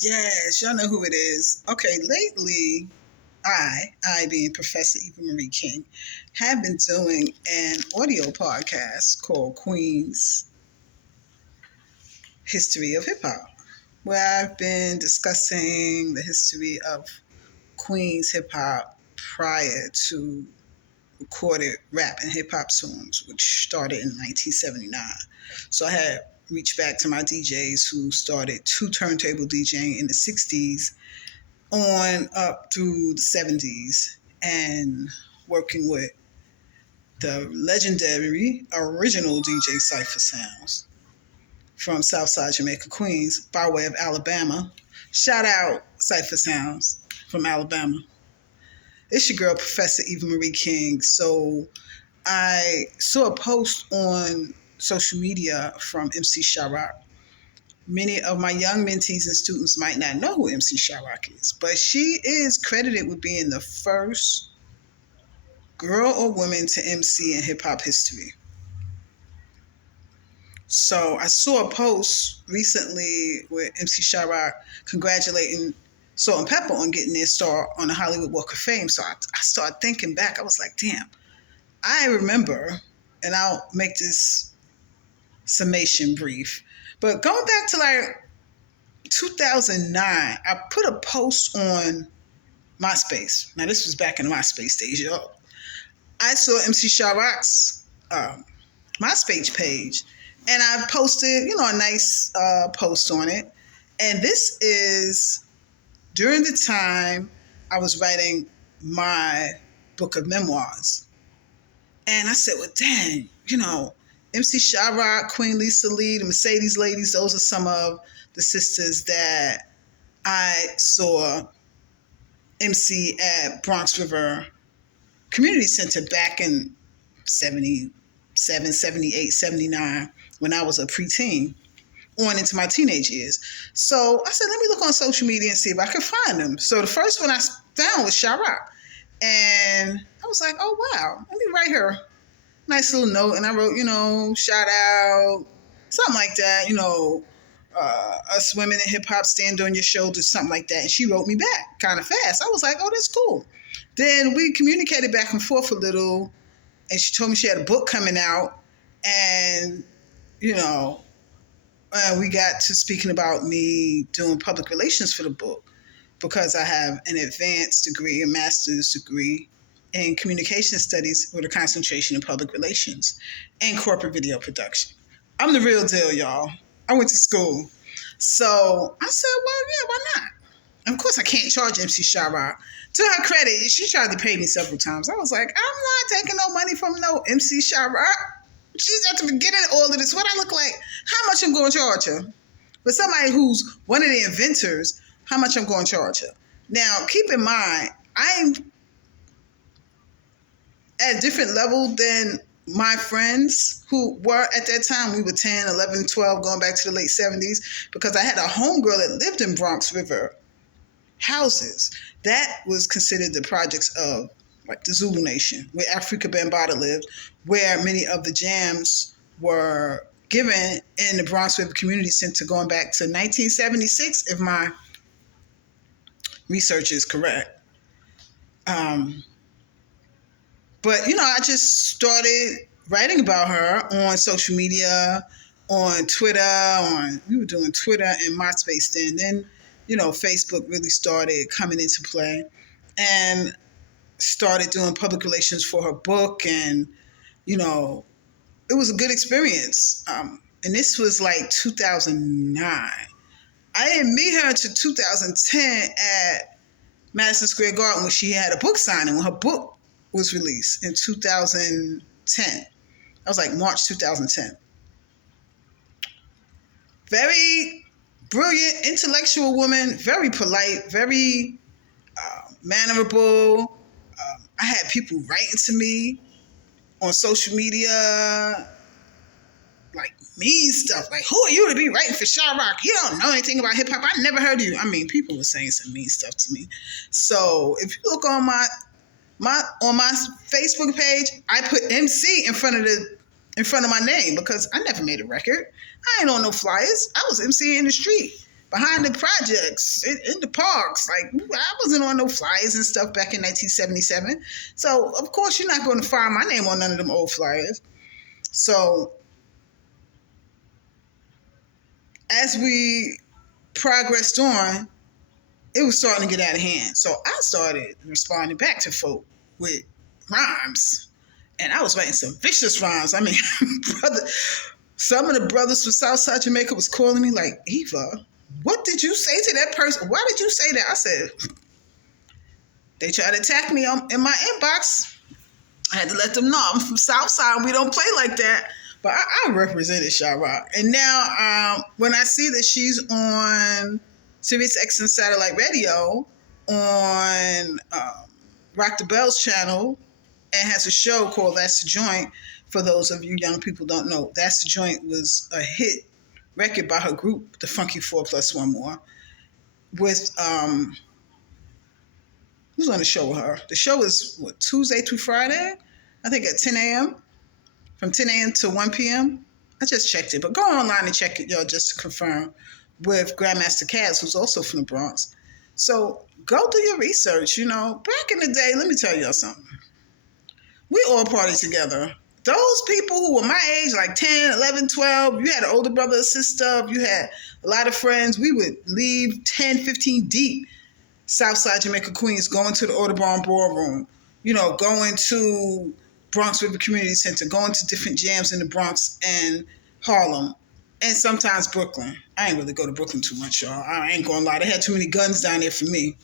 Yes, y'all know who it is. Okay, lately, I being Professor Eva Marie King, have been doing an audio podcast called Queen's History of Hip Hop, where I've been discussing the history of Queen's hip hop prior to recorded rap and hip hop songs, which started in 1979. So I had reached back to my DJs who started two turntable DJing in the 60s on up through the 70s and working with the legendary original DJ Cypher Sounds from Southside Jamaica, Queens, by way of Alabama. Shout out Cypher Sounds from Alabama. It's your girl, Professor Eva Marie King. So I saw a post on social media from MC Sharrock. Many of my young mentees and students might not know who MC Sharrock is, but she is credited with being the first girl or woman to MC in hip hop history. So I saw a post recently with MC Sharrock congratulating Salt-N-Pepa on getting their star on the Hollywood Walk of Fame. So I started thinking back. I was like, damn, I remember, and I'll make this summation brief, but going back to like 2009, I put a post on MySpace. Now, this was back in MySpace days, y'all. I saw MC Sharrock's MySpace page, and I posted, a nice post on it. And this is during the time I was writing my book of memoirs. And I said, well, dang, MC Sharrock, Queen Lisa Lee, the Mercedes ladies, those are some of the sisters that I saw MC at Bronx River Community Center back in 77, 78, 79, when I was a preteen on into my teenage years. So I said, let me look on social media and see if I can find them. So the first one I found was Sharrock. And I was like, oh, wow, let me write her a nice little note. And I wrote, shout out, something like that, us women in hip hop, stand on your shoulders, something like that. And she wrote me back kind of fast. I was like, oh, that's cool. Then we communicated back and forth a little, and she told me she had a book coming out, and we got to speaking about me doing public relations for the book because I have an advanced degree, a master's degree in communication studies with a concentration in public relations and corporate video production. I'm the real deal, y'all. I went to school. So I said, well, yeah, why not? And of course, I can't charge MC Sharrock. To her credit, she tried to pay me several times. I was like, I'm not taking no money from no MC Sharrock. She's at the beginning of all of this. What I look like? How much I'm going to charge her? For somebody who's one of the inventors, how much I'm going to charge her? Now, keep in mind, I'm at a different level than my friends who were at that time. We were 10, 11, 12, going back to the late 70s, because I had a homegirl that lived in Bronx River houses. That was considered the projects of like the Zulu Nation, where Afrika Bambaataa lived, where many of the jams were given in the Bronx River Community Center going back to 1976, if my research is correct. But, I just started writing about her on social media, on Twitter, we were doing Twitter and MySpace then. Then, Facebook really started coming into play and started doing public relations for her book. And, it was a good experience. And this was like 2009. I didn't meet her until 2010 at Madison Square Garden when she had a book signing, when her book was released in 2010. That was like March 2010. Very brilliant, intellectual woman, very polite, very mannerable. I had people writing to me on social media, like mean stuff. Like, who are you to be writing for Sharrock? You don't know anything about hip hop. I never heard of you. I mean, people were saying some mean stuff to me. So if you look on my Facebook page, I put MC in front of my name because I never made a record. I ain't on no flyers. I was MCing in the street. behind the projects, in the parks. Like, I wasn't on no flyers and stuff back in 1977. So, of course, you're not going to find my name on none of them old flyers. So, as we progressed on, it was starting to get out of hand. So I started responding back to folk with rhymes. And I was writing some vicious rhymes. I mean, brother, some of the brothers from Southside Jamaica was calling me like, Eva, what did you say to that person? Why did you say that? I said, they tried to attack me in my inbox. I had to let them know I'm from Southside. We don't play like that. But I represented Sha-Rock. And now when I see that she's on Sirius XM satellite radio on Rock the Bells channel and has a show called That's the Joint, for those of you young people don't know, That's the Joint was a hit record by her group, The Funky 4 Plus One More, with, who's on the show with her? The show is, Tuesday through Friday? I think at 10 a.m., from 10 a.m. to 1 p.m. I just checked it, but go online and check it, y'all, just to confirm, with Grandmaster Caz, who's also from the Bronx. So go do your research. Back in the day, let me tell y'all something. We all partied together. Those people who were my age, like 10, 11, 12, you had an older brother or sister, you had a lot of friends, we would leave 10, 15 deep, Southside Jamaica, Queens, going to the Audubon Ballroom, going to Bronx River Community Center, going to different jams in the Bronx and Harlem, and sometimes Brooklyn. I ain't really go to Brooklyn too much, y'all. I ain't gonna lie. They had too many guns down there for me.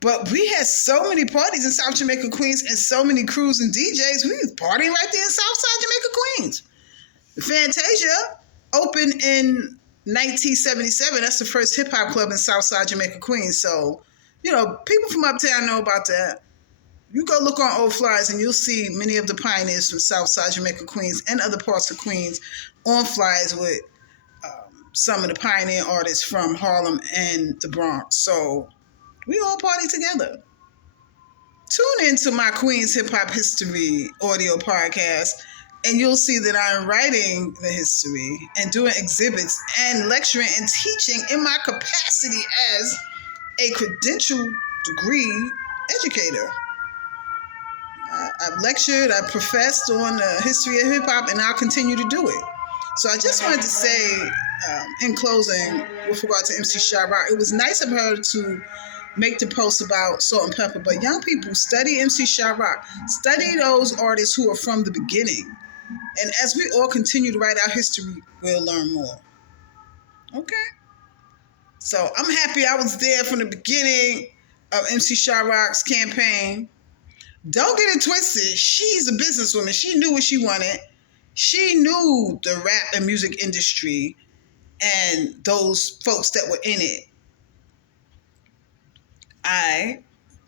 But we had so many parties in South Jamaica, Queens, and so many crews and DJs. We was partying right there in Southside Jamaica, Queens. Fantasia opened in 1977. That's the first hip-hop club in Southside Jamaica, Queens. So, people from uptown know about that. You go look on old flyers and you'll see many of the pioneers from Southside Jamaica, Queens, and other parts of Queens on flyers with some of the pioneer artists from Harlem and the Bronx. So we all party together. Tune into my Queens Hip Hop History audio podcast, and you'll see that I'm writing the history and doing exhibits and lecturing and teaching in my capacity as a credential degree educator. I've lectured, I've professed on the history of hip-hop, and I'll continue to do it. So I just wanted to say, in closing, with regard to MC Sha-Rock, it was nice of her to make the post about Salt-N-Pepa, but young people, study MC Sha-Rock. Study those artists who are from the beginning. And as we all continue to write our history, we'll learn more. Okay? So I'm happy I was there from the beginning of MC Sha-Rock's campaign. Don't get it twisted. She's a businesswoman. She knew what she wanted. She knew the rap and music industry and those folks that were in it. I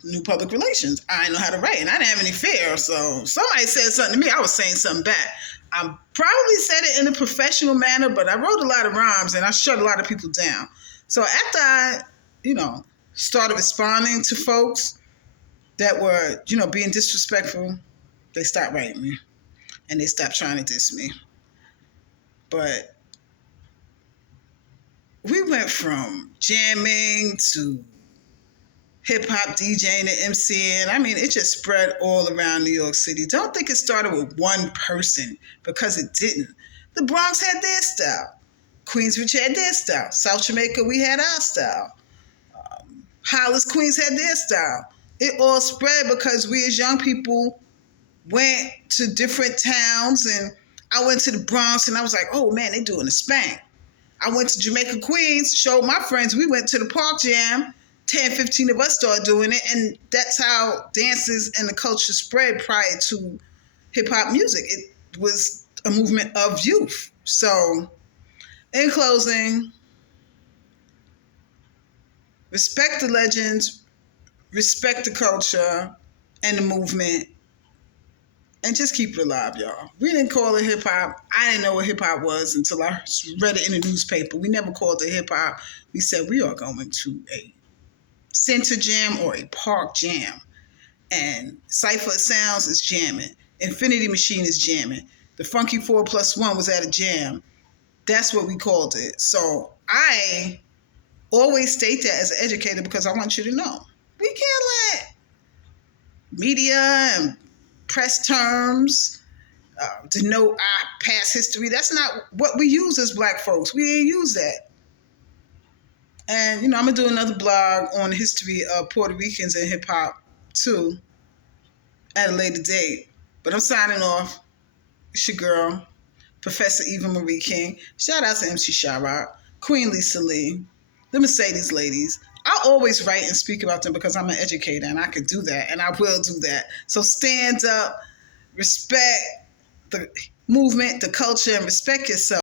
knew public relations. I know how to write, and I didn't have any fear. So somebody said something to me, I was saying something back. I probably said it in a professional manner, but I wrote a lot of rhymes, and I shut a lot of people down. So after I, started responding to folks that were, being disrespectful, they stopped writing me, and they stopped trying to diss me. But we went from jamming to hip-hop DJing and MCing. I mean, it just spread all around New York City. Don't think it started with one person, because it didn't. The Bronx had their style. Queensbridge had their style. South Jamaica, we had our style. Hollis, Queens had their style. It all spread because we as young people went to different towns, and I went to the Bronx and I was like, oh man, they doing a spank. I went to Jamaica, Queens, showed my friends, we went to the Park Jam, 10, 15 of us started doing it, and that's how dances and the culture spread prior to hip-hop music. It was a movement of youth. So, in closing, respect the legends, respect the culture and the movement, and just keep it alive, y'all. We didn't call it hip-hop. I didn't know what hip-hop was until I read it in the newspaper. We never called it hip-hop. We said we are going to a center jam or a park jam. And Cypher Sounds is jamming. Infinity Machine is jamming. The Funky 4 Plus 1 was at a jam. That's what we called it. So I always state that as an educator because I want you to know we can't let media and press terms denote our past history. That's not what we use as Black folks. We ain't use that. And, I'm going to do another blog on the history of Puerto Ricans and hip hop, too, at a later date. But I'm signing off. It's your girl, Professor Eva Marie King. Shout out to MC Shyrock, Queen Lisa Lee, the Mercedes ladies. I always write and speak about them because I'm an educator and I can do that and I will do that. So stand up, respect the movement, the culture, and respect yourself.